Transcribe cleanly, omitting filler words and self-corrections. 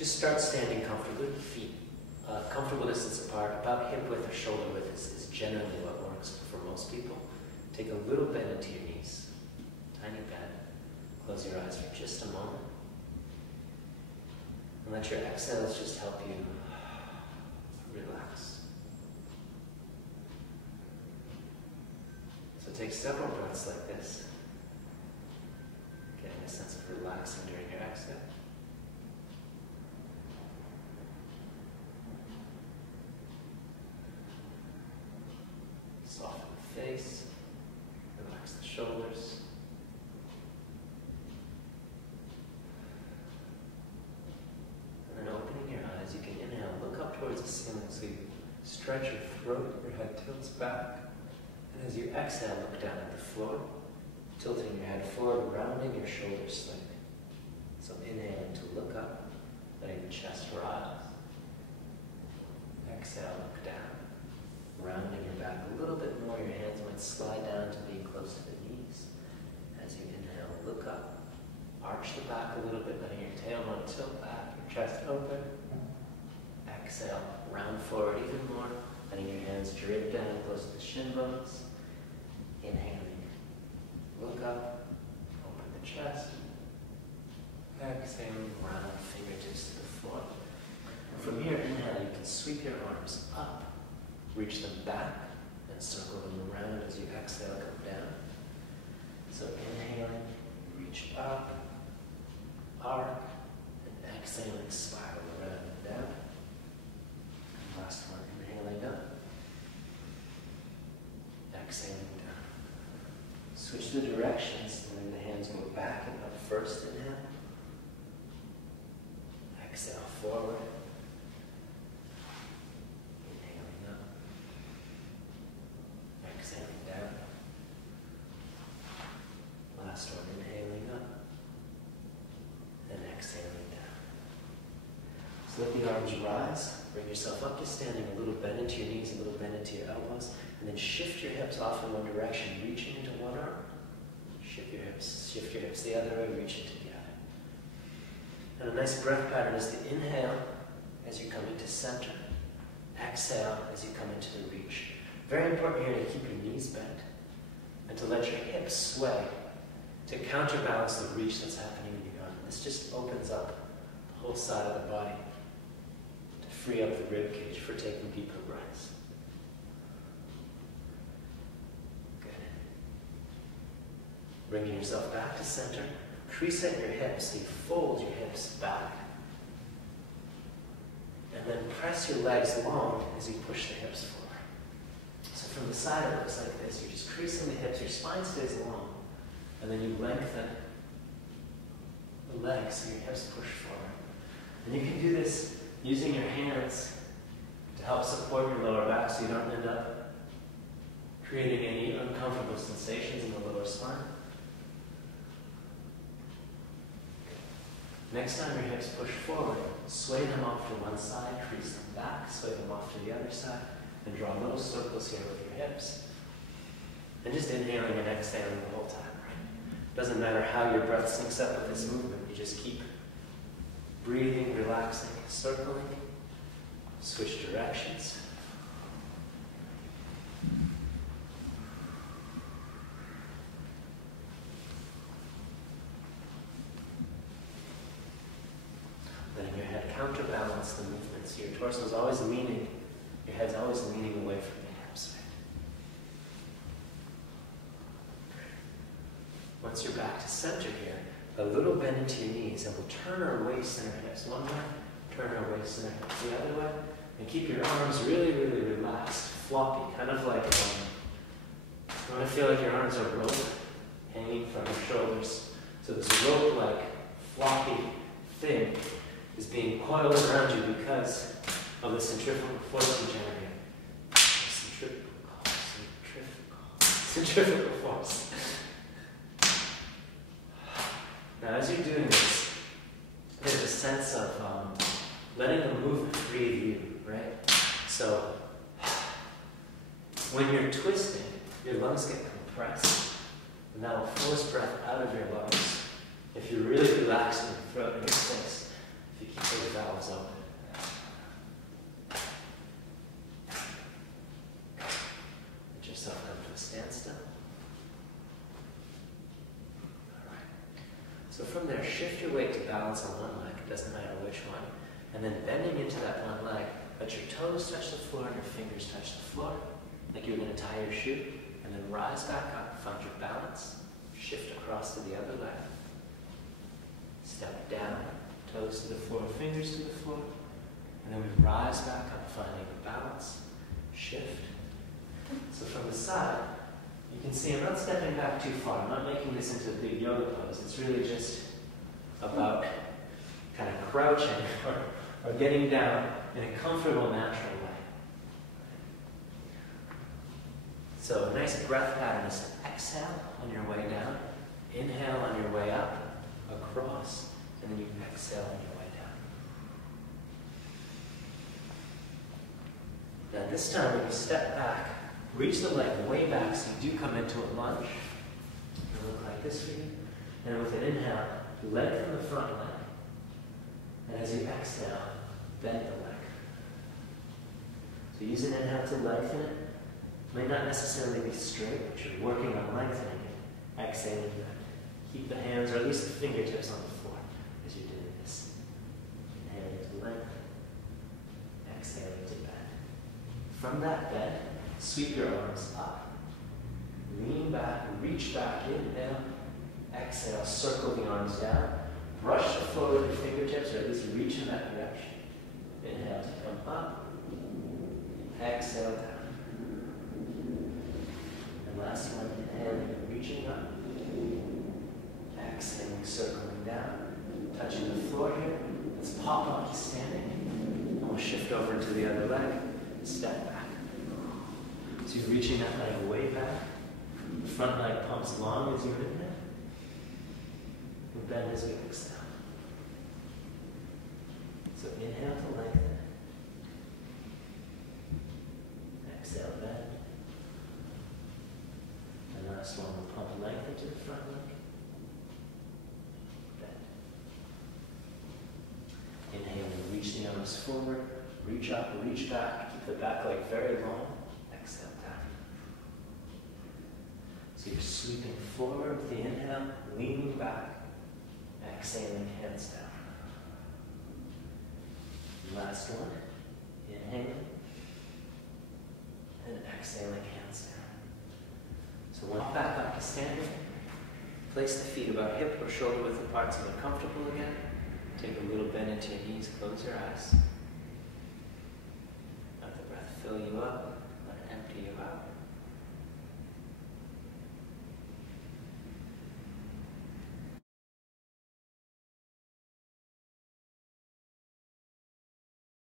Just start standing comfortably, feet comfortable distance apart, about hip width or shoulder width is generally what works for most people. Take a little bend into your knees, tiny bend. Close your eyes for just a moment. And let your exhales just help you relax. So take several breaths like this, getting a sense of relaxing during your exhale. Soften the face, relax the shoulders. And then opening your eyes, you can inhale, look up towards the ceiling so you stretch your throat, your head tilts back. And as you exhale, look down at the floor, tilting your head forward, rounding your shoulders slightly. So inhaling to look up, letting the chest rise. Exhale, look down. Rounding your back a little bit more, your hands might slide down to being close to the knees. As you inhale, look up, arch the back a little bit, letting your tailbone tilt back, your chest open. Exhale, round forward even more, letting your hands drape down close to the shin bones. Inhaling, look up, open the chest. Exhaling, round fingertips to the floor. From here, inhale, you can sweep your arms up. Reach them back and circle them around as you exhale, come down. So inhaling, reach up, arc, and exhaling, spiral around and down. And last one, inhaling up, exhaling down. Switch the directions, and then the hands go back and up first, inhale. Exhale forward. Last one, inhaling up, and exhaling down. So let the arms rise, bring yourself up to standing, a little bend into your knees, a little bend into your elbows, and then shift your hips off in one direction, reaching into one arm. Shift your hips the other way, reach into the other. And a nice breath pattern is to inhale as you come into center, exhale as you come into the reach. Very important here to keep your knees bent and to let your hips sway to counterbalance the reach that's happening in your arm. This just opens up the whole side of the body to free up the rib cage for taking deeper breaths. Good. Bringing yourself back to center. Preset your hips. You fold your hips back. And then press your legs long as you push the hips forward. So from the side it looks like this. You're just creasing the hips. Your spine stays long. And then you lengthen the legs so your hips push forward. And you can do this using your hands to help support your lower back so you don't end up creating any uncomfortable sensations in the lower spine. Next time your hips push forward, sway them off to one side, crease them back, sway them off to the other side, and draw little circles here with your hips. And just inhaling and exhaling the whole time. Doesn't matter how your breath syncs up with this movement, you just keep breathing, relaxing, circling, switch directions. Letting your head counterbalance the movements. Your torso is always leaning, your head's always leaning away from the hips. Once you're back to center here, a little bend into your knees, and we'll turn our waist and our hips one way, turn our waist and our hips the other way, and keep your arms really, really relaxed, floppy, kind of like you want to feel like your arms are rope hanging from your shoulders. So this rope-like, floppy thing is being coiled around you because of the centrifugal force you generate. Centrifugal force. Now, as you're doing this, there's a sense of letting the movement breathe you, right? So, when you're twisting, your lungs get compressed, and that will force breath out of your lungs. If you're really relaxing your throat and your face, if you keep those valves open. Let yourself come to a standstill. Alright. So from there, shift your weight to balance on one leg, it doesn't matter which one. And then bending into that one leg, let your toes touch the floor and your fingers touch the floor, like you're going to tie your shoe. And then rise back up, find your balance, shift across to the other leg. Step down, toes to the floor, fingers to the floor. And then we rise back up, finding the balance, shift. So from the side, you can see I'm not stepping back too far. I'm not making this into a big yoga pose. It's really just about kind of crouching or getting down in a comfortable, natural way. So a nice breath pattern is exhale on your way down, inhale on your way up, across, and then you exhale on your way down. Now this time when you step back, reach the leg way back so you do come into a lunge. It'll look like this for you. And with an inhale, lengthen the front leg. And as you exhale, bend the leg. So use an inhale to lengthen it. May not necessarily be straight, but you're working on lengthening it. Exhaling back. Keep the hands, or at least the fingertips, on the floor as you're doing this. Inhaling to lengthen. Exhaling to bend. From that bend, sweep your arms up. Lean back, reach back, inhale. Exhale, circle the arms down. Brush the floor with your fingertips, or at least reach in that direction. Inhale to come up. Exhale down. And last one, inhaling, reaching up. Exhaling, circling down. Touching the floor here. Let's pop up to standing. And we'll shift over to the other leg and step back. So you're reaching that leg way back. The front leg pumps long as you inhale. And bend as we exhale. So inhale to lengthen. Exhale, bend. And last one, we'll pump length into the front leg. Bend. Inhale, reach the arms forward. Reach up, reach back. Keep the back leg very long. Exhale down. So you're sweeping forward with the inhale, leaning back. Exhaling, hands down. Last one. Inhaling. And exhaling, hands down. So walk back up to standing. Place the feet about hip or shoulder width apart so they're comfortable again. Take a little bend into your knees, close your eyes.